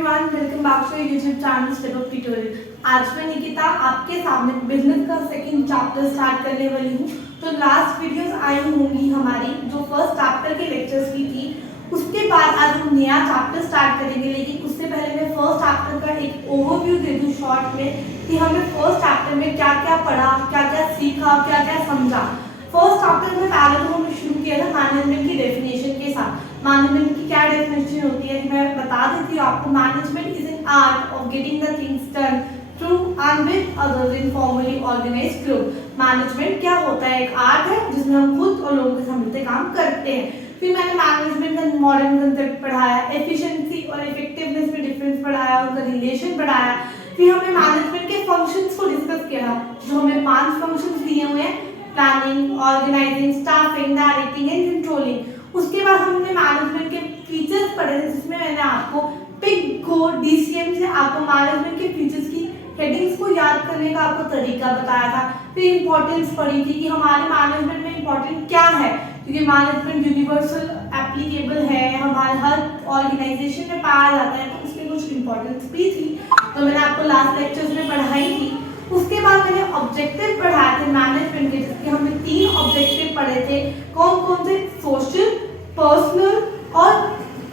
Everyone, welcome back to YouTube channel step up tutorial. आज मैं निकिता आपके सामने बिजनेस का सेकंड चैप्टर स्टार्ट करने वाली हूँ। तो लास्ट वीडियोस आई होंगी हमारी जो फर्स्ट चैप्टर के लेक्चर्स की थी, उसके बाद आज हम नया चैप्टर स्टार्ट करेंगे। लेकिन उससे पहले मैं फर्स्ट चैप्टर का एक ओवरव्यू दे दूँ शॉर्ट में कि हमने फर्स्ट चैप्टर में क्या क्या पढ़ा, क्या क्या सीखा, क्या क्या समझा। फर्स्ट चैप्टर में पहले तो हमने शुरू किया था मैनेजमेंट की डेफिनेशन के साथ। मैनेजमेंट की क्या डेफिनेशन होती है मैं बता देती हूँ आपको। Management is an art of getting the things done through and with others in formally organised group. Management क्या होता है? एक आर्ट है जिसमें हम खुद और लोगों के साथ मिलकर काम करते हैं। फिर मैंने मैनेजमेंट का मॉडर्न कंसेप्ट पढ़ाया, एफिशिएंसी और इफेक्टिवनेस में डिफरेंस पढ़ाया, उनका रिलेशन पढ़ाया। फिर हमने मैनेजमेंट के फंक्शंस को डिस्कस किया, जो हमें 5 फंक्शंस दिए हुए हैं: planning, organising, staffing, directing and controlling. उसके बाद हमने मैनेजमेंट के फीचर्स पढ़े थे, जिसमें मैंने आपको पिग गो डीसीएम से आपको मैनेजमेंट के फीचर्स की हेडिंग्स को याद करने का आपको तरीका बताया था। फिर इंपॉर्टेंस पढ़ी थी कि हमारे मैनेजमेंट में इंपॉर्टेंट क्या है, क्योंकि मैनेजमेंट यूनिवर्सल एप्लीकेबल है, हमारे हर ऑर्गेनाइजेशन में पाया जाता है, तो उसमें कुछ इंपॉर्टेंस भी थी, तो मैंने आपको लास्ट लेक्चर्स में पढ़ाई थी। उसके बाद मैंने ऑब्जेक्टिव पढ़ाए थे मैनेजमेंट के, जिसके हमने 3 ऑब्जेक्टिव पढ़े थे। कौन कौन से? सोशल, पर्सनल और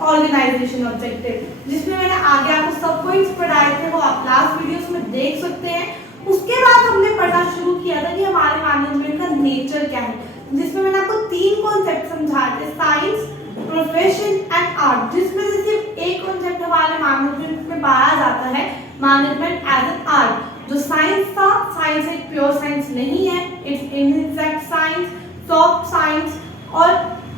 ऑर्गेनाइजेशन ऑब्जेक्टिव, जिसमें मैंने आगे आपको सब पॉइंट्स पढ़ाए थे, वो आप लास्ट वीडियोस में देख सकते हैं। उसके बाद हमने पढ़ना शुरू किया था कि हमारे मैनेजमेंट का नेचर क्या है, जिसमें मैंने आपको 3 कॉन्सेप्ट समझाए थे: साइंस, प्रोफेशन एंड आर्ट। जिसमें से सिर्फ एक कॉन्सेप्ट हमारे मैनेजमेंट में पाया जाता है, मैनेजमेंट एज एन आर्ट। जो साइंस था, साइंस एक प्योर साइंस नहीं है, इट्स इनएग्जैक्ट साइंस, सॉफ्ट साइंस, और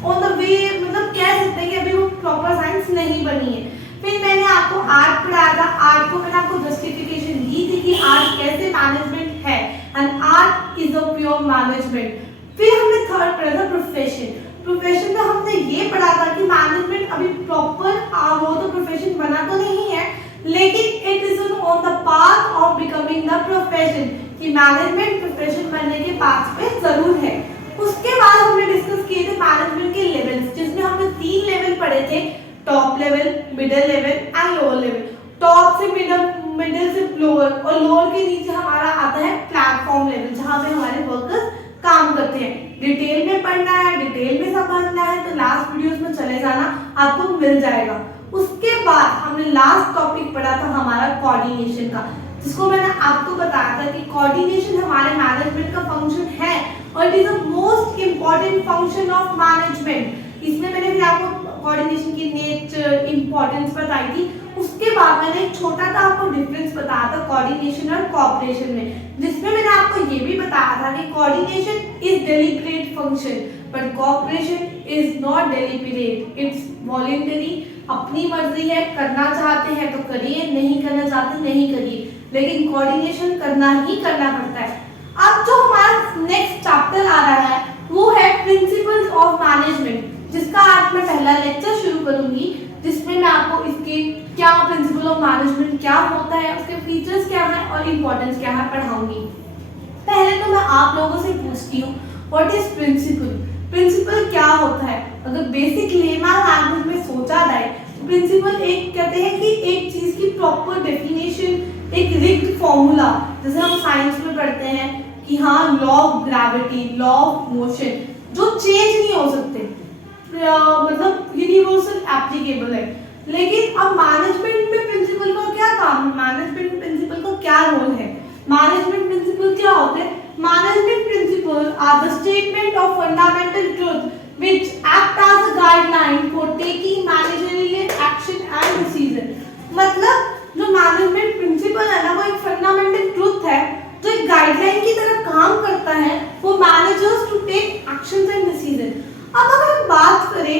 ऑन द वे मतलब कह सकते हैं कि अभी वो प्रॉपर साइंस नहीं बनी है। फिर मैंने आपको आर्ट पढ़ाया था। आर्ट को मैंने आपको जस्टिफिकेशन दी थी कि आर्ट कैसे मैनेजमेंट है, and art is a pure management. फिर हमने थर्ड पढ़ा था प्रोफेशन। प्रोफेशन में हमने ये पढ़ा था कि मैनेजमेंट अभी प्रॉपर वो तो प्रोफेशन बना तो नहीं है, लेकिन it is on the path of becoming the profession, कि मैनेजमेंट प्रोफेशन बनने के पाथ पे जरूर है। उसके बाद हमने डिस्कस किए थे मैनेजमेंट के लेवल्स, जिसमें हमने 3 लेवल पढ़े थे: top level, middle level and lower level. Top से मिडिल से लोअर, और लोअर के नीचे हमारा आता है प्लेटफॉर्म लेवल, जहां पे हमारे वर्कर्स काम करते हैं। डिटेल में पढ़ना है, डिटेल में समझना है तो लास्ट वीडियोस में चले जाना, आपको मिल जाएगा। उसके बाद हमने लास्ट टॉपिक पढ़ा था हमारा कोऑर्डिनेशन का, जिसको मैंने आपको बताया था कि कोऑर्डिनेशन हमारे मैनेजमेंट का फंक्शन है और it is the most important function of management. इसमें मैंने भी आपको कोऑर्डिनेशन की नेचर, इंपॉर्टेंस बताई थी। उसके बाद मैंने एक छोटा सा आपको डिफरेंस बताया था कोऑर्डिनेशन और कोऑपरेशन में, जिसमें मैंने आपको ये भी बताया था कि coordination is deliberate function but cooperation is not deliberate, it's voluntary. अपनी मर्जी है, करना चाहते हैं तो करिए, नहीं करना चाहते नहीं करिए, लेकिन कोऑर्डिनेशन करना ही करना पड़ता है। अब जो हमारा नेक्स्ट चैप्टर आ रहा है वो है प्रिंसिपल्स ऑफ मैनेजमेंट, जिसका आज मैं पहला लेक्चर शुरू करूंगी, जिसमें मैं आपको इसके क्या प्रिंसिपल ऑफ मैनेजमेंट क्या होता है, उसके फीचर्स क्या है और इंपॉर्टेंस क्या है पढ़ाऊंगी। पहले तो मैं आप लोगों से पूछती हूँ, व्हाट इज प्रिंसिपल? प्रिंसिपल क्या होता है? अगर बेसिक लेमन लैंग्वेज में सोचा जाए तो प्रिंसिपल एक कहते हैं कि एक चीज की प्रॉपर डेफिनेशन, एक रिग्ड फॉर्मूला, जैसे हम साइंस में पढ़ते हैं कि हाँ law of gravity, law of motion, जो चेंज नहीं हो सकते, मतलब यूनिवर्सल एप्लीकेबल है। लेकिन अब मैनेजमेंट में प्रिंसिपल का क्या काम है? मैनेजमेंट प्रिंसिपल का क्या रोल है? मैनेजमेंट प्रिंसिपल क्या होते हैं? Management principle are the statement of fundamental truth which act as a guideline for taking managerial action and decision। मतलब जो मैनेजमेंट प्रिंसिपल है ना, वो एक फंडामेंटल ट्रुथ है जो एक गाइडलाइन की तरह काम करता है वो managers to take actions and decision. अब अगर हम बात करें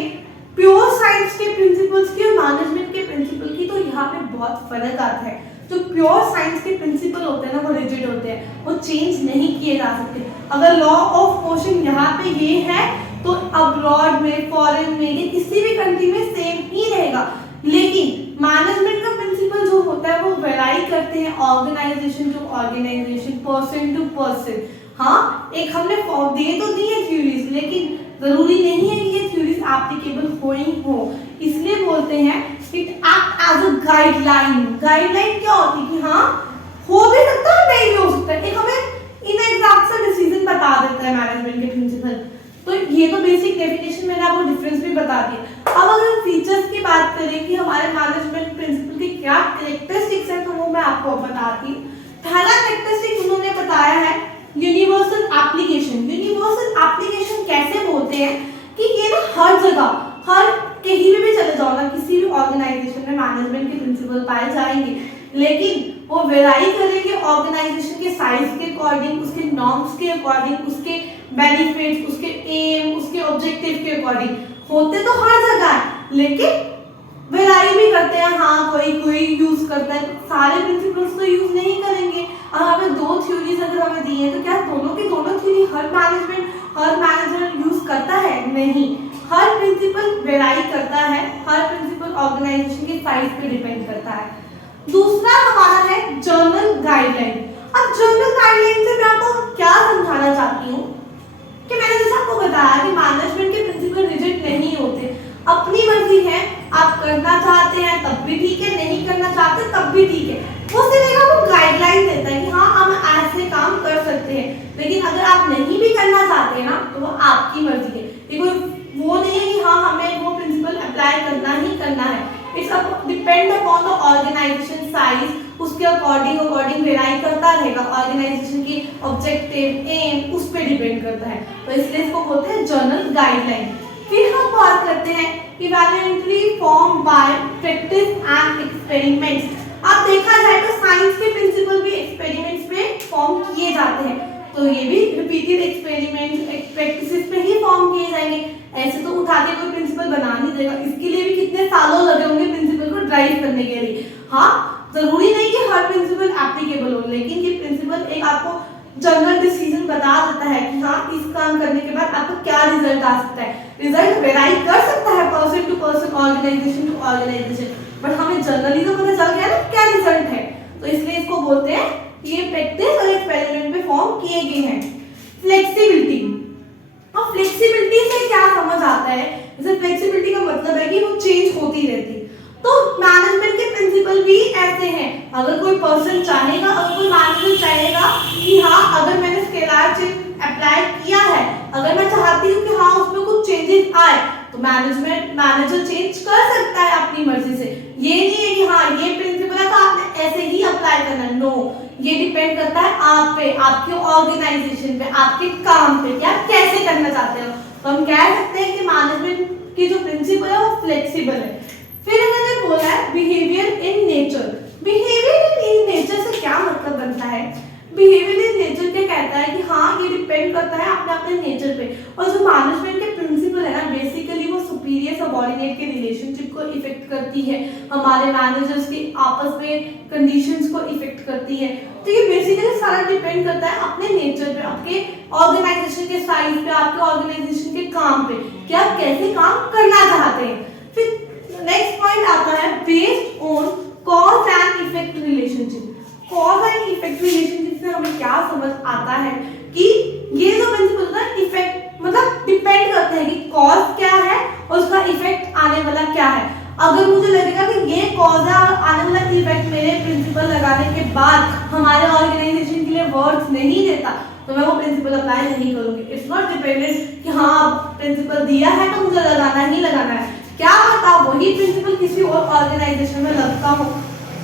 प्योर साइंस के प्रिंसिपल्स की और मैनेजमेंट के प्रिंसिपल की, तो यहाँ पे बहुत फर्क आता है। जो प्योर साइंस के प्रिंसिपल होते हैं ना, वो रिजिड होते हैं, वो चेंज नहीं किए जा सकते। अगर लॉ ऑफ मोशन यहाँ पे ये है तो अब्रॉड में, फॉरेन में, ये किसी भी कंट्री में सेम ही रहेगा। लेकिन मैनेजमेंट का प्रिंसिपल जो होता है वो वेराई करते हैं organisation to organisation, person to person. हाँ, एक हमने दे तो दी है थ्योरीज, लेकिन जरूरी नहीं है कि ये थ्योरीज एप्लीकेबल हो ही हो, इसलिए बोलते हैं it act as a guideline. Guideline क्या होती है कि हाँ हो भी सकता है, नहीं भी हो सकता है, एक हमें इनएग्जैक्ट सा डिसीजन बता देता है मैनेजमेंट के प्रिंसिपल। तो ये तो बेसिक डेफिनेशन मैंने आपको डिफरेंस भी बता दिया। अब अगर फीचर्स की बात करें कि हमारे मैनेजमेंट प्रिंसिपल के क्या कैरेक्टरिस्टिक्स हैं, तो वो मैं आपको बताती हूँ। पहला कैरेक्टरिस्टिक उन्होंने बताया है यूनिवर्सल एप्लीकेशन। यूनिवर्सल एप्लीकेशन कैसे बोलते हैं कि ये ना हर जगह, हर कहीं भी चले जाओ ना, किसी भी ऑर्गेनाइजेशन में मैनेजमेंट के प्रिंसिपल पाए जाएंगे, लेकिन वो वेराई करेंगे ऑर्गेनाइजेशन के साइज के अकॉर्डिंग, उसके नॉर्म्स के अकॉर्डिंग, उसके बेनिफिट्स, उसके एम, उसके ऑब्जेक्टिव के अकॉर्डिंग। होते तो हर जगह है, लेकिन वेराई भी करते हैं। हाँ, कोई कोई यूज करता है, सारे प्रिंसिपल्स तो यूज नहीं करेंगे। अब हमें दो थ्योरीज अगर हमें दी है, तो क्या दोनों की दोनों थ्योरी हर मैनेजर यूज करता है? नहीं, हर प्रिंसिपल वेराई करता है, हर प्रिंसिपल ऑर्गेनाइजेशन के साइज पे डिपेंड करता है। दूसरा हमारा है जर्नल गाइडलाइन। अब जर्नल गाइडलाइन से मैं आपको क्या समझाना चाहती हूँ कि मैंने जैसे आपको बताया कि मैनेजमेंट के प्रिंसिपल रिजिड नहीं होते, अपनी मर्जी है, आप करना चाहते हैं तब भी ठीक है, नहीं करना चाहते तब भी ठीक है। वो सिर्फ आपको गाइडलाइन देता है कि हाँ हम ऐसे काम कर सकते हैं, लेकिन अगर आप नहीं भी करना चाहते हैं ना, तो वो आपकी मर्जी है। ये कोई वो नहीं है कि हाँ हमें वो प्रिंसिपल अप्लाई करना ही करना है। It's depend upon the organisation size, उसके अकॉर्डिंग वेराई करता रहेगा। ऑर्गेनाइजेशन की ऑब्जेक्टिव, एम, उस पर डिपेंड करता है, तो इसलिए इसको बोलते हैं जर्नल गाइडलाइन। फिर हम बात करते हैं evaluatory form by practice and experiments. अब देखा जाए तो साइंस के प्रिंसिपल भी एक्सपेरिमेंट्स में फॉर्म किए जाते हैं, तो ये भी रिपीटेड एक्सपेरिमेंट्स प्रैक्टिसेस पे ही फॉर्म किए जाएंगे। ऐसे तो उठा के कोई प्रिंसिपल बना नहीं देगा, इसके लिए भी कितने सालों लगे होंगे प्रिंसिपल को ड्राइव करने के लिए। हाँ, जरूरी नहीं कि हर प्रिंसिपल एप्लीकेबल हो, लेकिन ये प्रिंसिपल एक आपको जनरल डिसीजन बता देता है कि हाँ इस काम करने के बाद आपको क्या रिजल्ट आ सकता है। रिजल्ट वेराई कर सकता है person to person, organisation to organisation, but हमें जनरली तो पता चल गया ना क्या रिजल्ट है। तो इसलिए इसको बोलते हैं कि ये प्रैक्टिस और एक्सपेरिमेंट पे फॉर्म किए गए हैं। फ्लेक्सिबिलिटी, अब फ्लेक्सिबिलिटी से क्या समझ आता है? जैसे फ्लेक्सिबिलिटी का मतलब है कि वो चेंज होती रहती है, तो मैनेजमेंट के प्रिंसिपल भी ऐसे हैं। अगर कोई पर्सन चाहेगा, अगर कोई मैनेजर चाहेगा कि हाँ अगर मैंने स्केलर चेंज अप्लाई किया है, अगर मैं चाहती हूँ कि हाँ उसमें कुछ चेंजेस आए, तो मैनेजर चेंज कर सकता है अपनी मर्जी से। ये नहीं है कि हाँ ये प्रिंसिपल है तो आपने ऐसे ही अप्लाई करना है, नो, ये डिपेंड करता है आप पे, आपके ऑर्गेनाइजेशन पे, आपके काम पे, क्या कैसे करना चाहते हो। तो हम कह सकते हैं कि मैनेजमेंट की जो प्रिंसिपल है वो फ्लेक्सिबल है। फिर मैंने बोला है behaviour in nature. Behaviour in nature से क्या मतलब बनता है? बिहेवियर इन नेचर क्या कहता है कि हाँ ये डिपेंड करता है अपने अपने नेचर पे, और जो मैनेजमेंट के प्रिंसिपल है ना, बेसिकली वो सुपीरियर सबऑर्डिनेट के रिलेशनशिप को इफेक्ट करती है, हमारे मैनेजर्स के आपस में कंडीशंस को इफेक्ट करती है। तो ये बेसिकली सारा डिपेंड करता है अपने नेचर पे, आपके ऑर्गेनाइजेशन के साइज पे, आपके ऑर्गेनाइजेशन के काम पे, कि आप कैसे काम करना चाहते हैं। फिर नेक्स्ट पॉइंट आता है based on cause and effect relationship. Cause and effect relationship से हमें क्या समझ आता है कि ये जो प्रिंसिपल होता है इफेक्ट मतलब डिपेंड करते हैं कि कॉज क्या है और उसका इफेक्ट आने वाला क्या है। अगर मुझे लगेगा कि ये कॉज है और आने वाला इफेक्ट मेरे प्रिंसिपल लगाने के बाद हमारे ऑर्गेनाइजेशन के लिए वर्ड्स नहीं देता, तो मैं वो प्रिंसिपल अप्लाई नहीं करूंगी। इट्स नॉट डिपेंडेंट कि हाँ प्रिंसिपल दिया है तो मुझे लगाना ही लगाना है, क्या पता वही प्रिंसिपल किसी और ऑर्गेनाइजेशन में लगता हो,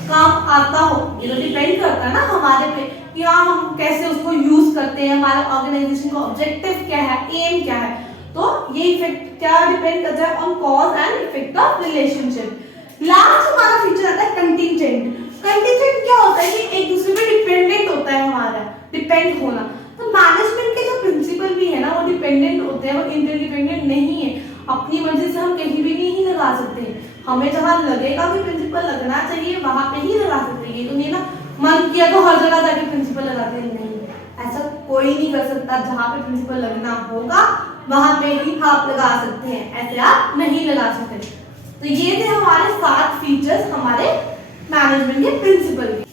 काम आता हो। ये तो डिपेंड करता है ना हमारे पे कि हाँ हम कैसे उसको यूज करते हैं, हमारे ऑर्गेनाइजेशन का ऑब्जेक्टिव क्या है, एम क्या है। तो ये इफेक्ट क्या डिपेंड करता है on cause and effect of relationship. Last हमारा फीचर आता है कंटीजेंट। कंटीजेंट क्या होता है कि एक दूसरे पे डिपेंडेंट होता है, हमारा डिपेंड होना। तो मैनेजमेंट के जो प्रिंसिपल भी है ना वो डिपेंडेंट होते हैं, वो इंटरडिपेंडेंट नहीं है। अपनी मर्जी से हम कहीं भी नहीं लगा सकते, हमें जहाँ लगेगा कि प्रिंसिपल लगना चाहिए वहां पे ही लगा सकते हैं। ये तो नहीं ना मन किया तो हर जगह जाके प्रिंसिपल लगाते हैं, नहीं, ऐसा कोई नहीं कर सकता। जहाँ पे प्रिंसिपल लगना होगा वहां पे ही आप लगा सकते हैं, ऐसे आप नहीं लगा सकते। तो ये थे हमारे 7 फीचर्स हमारे मैनेजमेंट के प्रिंसिपल के।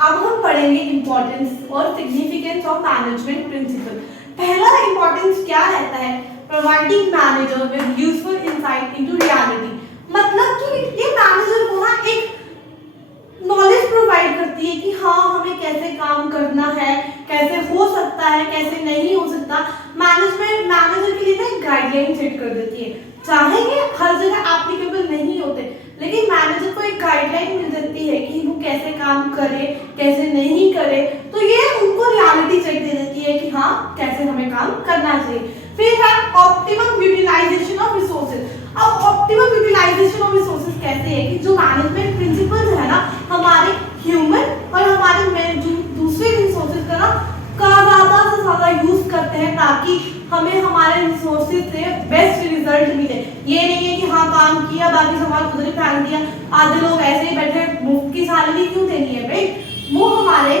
अब हम पढ़ेंगे इंपॉर्टेंस और सिग्निफिकेंस ऑफ मैनेजमेंट प्रिंसिपल। पहला इंपॉर्टेंस क्या रहता है? Providing manager with useful insight into reality. मतलब मतलब कि ये मैनेजर को ना एक नॉलेज प्रोवाइड करती है कि हाँ हमें कैसे काम करना है, कैसे हो सकता है, कैसे नहीं हो सकता। मैनेजमेंट मैनेजर के लिए ना गाइडलाइन सेट कर देती है। चाहे ये हर जगह एप्लीकेबल नहीं होते, लेकिन मैनेजर को एक गाइडलाइन मिल जाती है कि वो कैसे काम करे, कैसे नहीं करे। तो ये उनको रियलिटी चेक दे देती है कि हाँ कैसे हमें काम करना चाहिए। फिर है ऑप्टिमम यूटिलाइजेशन ऑफ रिसोर्सेज। अब ऑप्टिमम यूटिलाइजेशन ऑफ रिसोर्सेज कैसे है कि जो मैनेजमेंट प्रिंसिपल्स है ना हमारे ह्यूमन और हमारे दूसरे रिसोर्सेज का ना ज्यादा से ज्यादा यूज करते हैं ताकि हमें हमारे रिसोर्सेज से बेस्ट रिजल्ट मिले। ये नहीं है कि हाँ काम किया बाकी सामान उधर ही फेंक दिया, आधे लोग ऐसे ही बैठे मुफ्त की सैलरी क्यों देनी है भाई। वो हमारे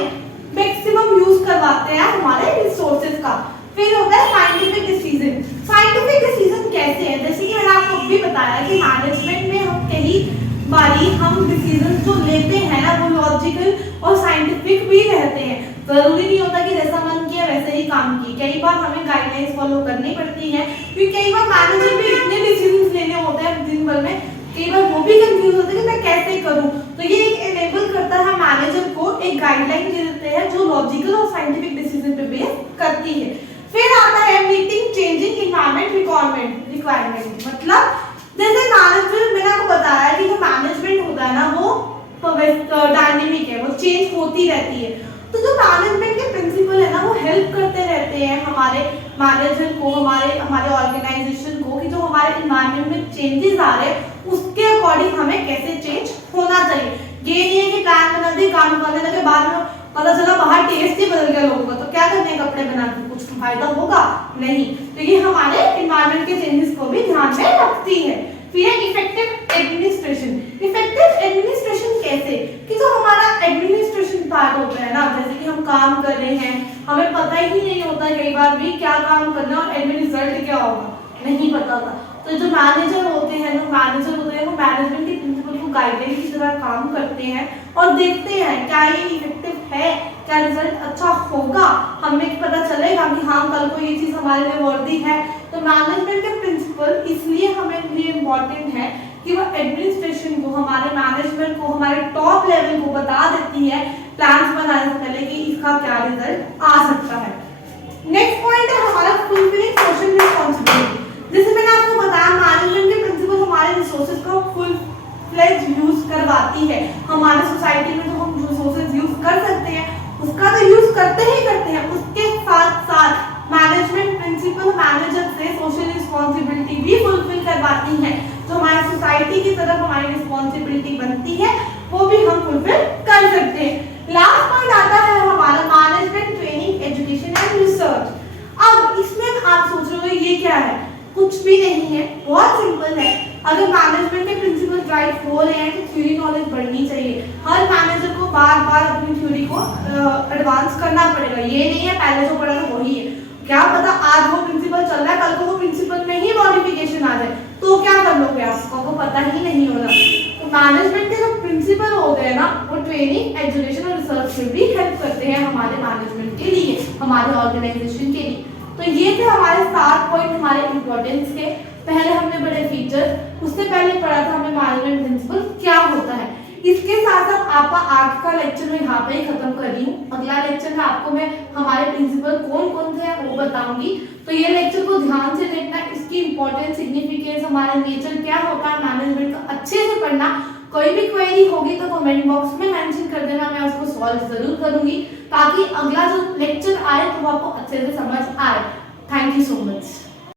मैक्सिमम यूज करवाते हैं हमारे रिसोर्सेज का। फिर होता है साइंटिफिक डिसीजन। साइंटिफिक डिसीजन कैसे है, जैसे कि मैंने आपको अभी बताया कि मैनेजमेंट में हम कई बारी हम डिसीजन जो लेते हैं ना वो लॉजिकल और साइंटिफिक भी रहते हैं। जरूरी नहीं होता कि जैसा मन किया वैसे ही काम किए। कई बार हमें गाइडलाइंस फॉलो करनी पड़ती है, क्योंकि कई बार मैनेजर भी इतने डिसीजन लेने होते हैं दिन भर में, कई बार वो भी कंफ्यूज होते हैं कि मैं कैसे करूं। तो ये एक एनेबल करता है मैनेजर को एक गाइडलाइन दे देते हैं जो लॉजिकल और साइंटिफिक डिसीजन पे बेस करती है। फिर आता है मीटिंग चेंजिंग एनवायरनमेंट रिक्वायरमेंट। मतलब जैसे मैनेजमेंट मैंने आपको बताया कि जो मैनेजमेंट होता है ना वो डायनेमिक है, वो चेंज होती रहती है। तो जो मैनेजमेंट के प्रिंसिपल है ना वो हेल्प करते रहते हैं हमारे मैनेजर को, हमारे ऑर्गेनाइजेशन को कि जो हमारे एनवायरनमेंट में चेंजेस आ रहे हैं उसके अकॉर्डिंग हमें कैसे चेंज होना चाहिए। ये नहीं है कि प्लान बना दे काम करने लगे बाद में पता चला बाहर टेस्ट ही बदल गया लोगों का, तो क्या करने हैं कपड़े बना के, कुछ फायदा होगा नहीं। तो ये हमारे एनवायरनमेंट के चेंजेस को भी ध्यान में रखती है। फिर है इफेक्टिव एडमिनिस्ट्रेशन। इफेक्टिव एडमिनिस्ट्रेशन कैसे कि जो हमारा एडमिनिस्ट्रेशन पार्ट होता है ना, जैसे कि हम काम कर रहे हैं हमें पता ही नहीं होता कई बार भी क्या काम करना और एंड रिजल्ट क्या होगा नहीं पता था। तो जो मैनेजर होते हैं वो मैनेजमेंट के प्रिंसिपल को गाइडलाइन की तरह काम करते हैं और देखते हैं क्या ये इफेक्टिव है, क्या रिजल्ट अच्छा होगा, हमें पता चलेगा कि हाँ कल को ये चीज हमारे लिए वर्दी है। तो मैनेजमेंट के प्रिंसिपल इसलिए हमें लिए इम्पोर्टेंट है कि वो एडमिनिस्ट्रेशन को, हमारे मैनेजमेंट को, हमारे टॉप लेवल को बता देती है प्लान्स बनाने से पहले कि इसका क्या रिजल्ट आ सकता है। नेक्स्ट पॉइंट है हमारा फुलफिलिंग सोशल रिस्पांसिबिलिटी। जैसे मैंने आपको बताया मैनेजमेंट के प्रिंसिपल हमारे रिसोर्सेज का फुल फ्लेज यूज करवाती है। हमारे सोसाइटी में जो हम रिसोर्सेज यूज कर सकते हैं उसका तो यूज करते हैं, उसके साथ साथ मैनेजमेंट प्रिंसिपल मैनेजर से सोशल रिस्पांसिबिलिटी भी फुलफिल करवाती है। जो हमारी सोसाइटी की तरफ हमारी रिस्पांसिबिलिटी बनती है वो भी हम फुलफिल कर सकते हैं। लास्ट पॉइंट आता है हमारा management training education and research. अब इसमें आप सोच रहे हो ये क्या है, कुछ भी नहीं है, बहुत सिंपल है। अगर मैनेजमेंट के प्रिंसिपल राइट हो रहे हैं तो थ्योरी नॉलेज बढ़नी चाहिए। हर मैनेजर को बार बार अपनी थ्योरी को एडवांस करना पड़ेगा। ये नहीं है पहले जो पढ़ा था वही है, क्या पता आज वो प्रिंसिपल चल रहा है कल को वो प्रिंसिपल में ही मॉडिफिकेशन आ जाए तो क्या कर लोगे, आपको पता ही नहीं होगा। तो मैनेजमेंट के जो प्रिंसिपल होते हैं ना वो ट्रेनिंग एजुकेशन और रिसर्च में भी हेल्प करते हैं हमारे मैनेजमेंट के लिए, हमारे ऑर्गेनाइजेशन के लिए। तो ये थे हमारे 7 पॉइंट हमारे इंपॉर्टेंस के। पहले हमने बड़े फीचर, उससे पहले पढ़ा था हमें मैनेजमेंट प्रिंसिपल क्या होता है। इसके साथ साथ आपका आज का लेक्चर मैं यहाँ पे ही खत्म कर रही हूँ। अगला लेक्चर में आपको मैं हमारे प्रिंसिपल कौन कौन से हैं वो बताऊंगी। तो ये लेक्चर को ध्यान से देखना, इसकी इंपॉर्टेंस, सिग्निफिकेंस, हमारा नेचर क्या होता है मैनेजमेंट का अच्छे से पढ़ना। कोई भी क्वेरी होगी तो कमेंट बॉक्स में मेंशन कर देना, मैं उसको सॉल्व जरूर करूंगी ताकि अगला जो लेक्चर आए तो वो आपको अच्छे से समझ आए। Thank you so much.